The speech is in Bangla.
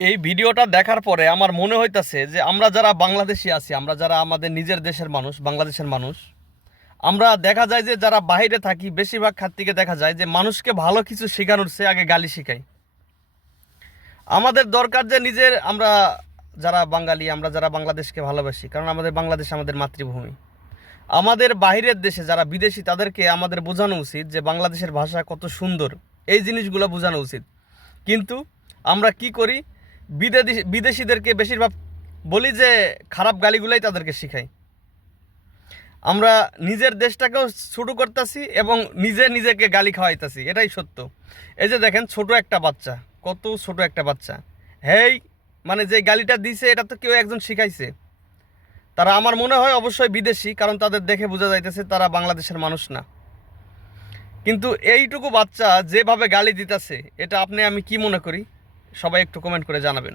এই ভিডিওটা দেখার পরে আমার মনে হইতাছে যে আমরা যারা বাংলাদেশি আছি, আমরা যারা আমাদের নিজের দেশের মানুষ, বাংলাদেশের মানুষ, আমরা দেখা যায় যে যারা বাইরে থাকি, বেশিরভাগ খাত থেকে দেখা যায় যে মানুষকে ভালো কিছু শেখানোর সে আগে গালি শেখাই আমাদের দরকার যে নিজের আমরা যারা বাঙালি, আমরা যারা বাংলাদেশকে ভালোবাসি, কারণ আমাদের বাংলাদেশ আমাদের মাতৃভূমি। আমাদের বাইরের দেশে যারা বিদেশি, তাদেরকে আমাদের বোঝানো উচিত যে বাংলাদেশের ভাষা কত সুন্দর। এই জিনিসগুলো বোঝানো উচিত। কিন্তু আমরা কি করি? বিদেশিদেরকে বেশিরভাগ বলি যে খারাপ গালিগুলাই তাদেরকে শিখাই। আমরা নিজের দেশটাকেও ছোটো করতেছি এবং নিজে নিজেকে গালি খাওয়াইতেছি, এটাই সত্য। এই যে দেখেন, ছোট একটা বাচ্চা, কত ছোট একটা বাচ্চা। হেই মানে যে গালিটা দিছে, এটা তো কেউ একজন শিখাইছে। তারা আমার মনে হয় অবশ্যই বিদেশি, কারণ তাদের দেখে বোঝা যাইতেছে তারা বাংলাদেশের মানুষ না। কিন্তু এইটুকু বাচ্চা যেভাবে গালি দিতেছে, এটা আপনি, আমি কি মনে করি? সবাই একটু কমেন্ট করে জানাবেন।